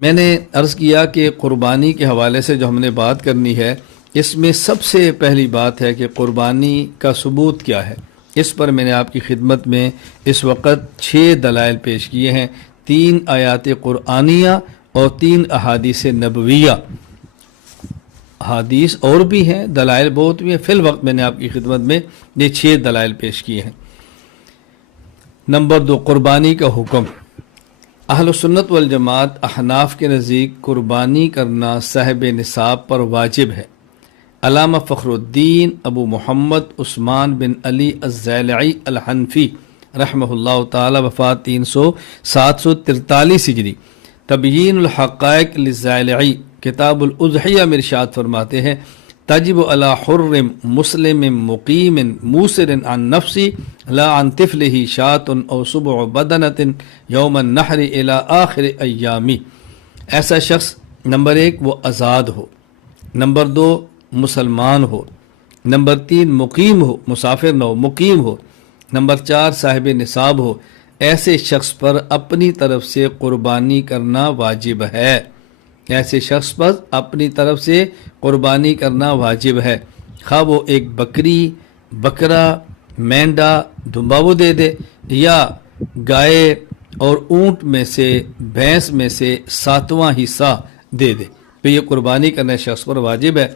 میں نے عرض کیا کہ قربانی کے حوالے سے جو ہم نے بات کرنی ہے، اس میں سب سے پہلی بات ہے کہ قربانی کا ثبوت کیا ہے۔ اس پر میں نے آپ کی خدمت میں اس وقت 6 دلائل پیش کیے ہیں، 3 آیات قرآنیہ اور 3 احادیث نبویہ۔ حدیث اور بھی ہیں، دلائل بہت بھی ہیں، فی الوقت میں نے آپ کی خدمت میں یہ 6 دلائل پیش کیے ہیں۔ نمبر 2، قربانی کا حکم۔ اہل سنت والجماعت احناف کے نزدیک قربانی کرنا صاحب نصاب پر واجب ہے۔ علامہ فخر الدین ابو محمد عثمان بن علی الزیلعی الحنفی رحمہ اللہ تعالی، وفات 743 ہجری، تبیین الحقائق للزیلعی کتاب الاضحیہ میں ارشاد فرماتے ہیں: تجب علی حر مسلم مقیم موسر عن نفسی لا عن طفلہ شاۃ او سبع بدنۃ یوم النحر الی آخر ایامی۔ ایسا شخص نمبر 1 وہ آزاد ہو، نمبر 2 مسلمان ہو، نمبر 3 مقیم ہو، مسافر نہ ہو، مقیم ہو، نمبر 4 صاحب نصاب ہو۔ ایسے شخص پر اپنی طرف سے قربانی کرنا واجب ہے، ایسے شخص پر اپنی طرف سے قربانی کرنا واجب ہے، خواہ وہ ایک بکری، بکرا، مینڈا، دمبا وہ دے دے، یا گائے اور اونٹ میں سے، بھینس میں سے 7واں حصہ دے دے، تو یہ قربانی کرنے شخص پر واجب ہے۔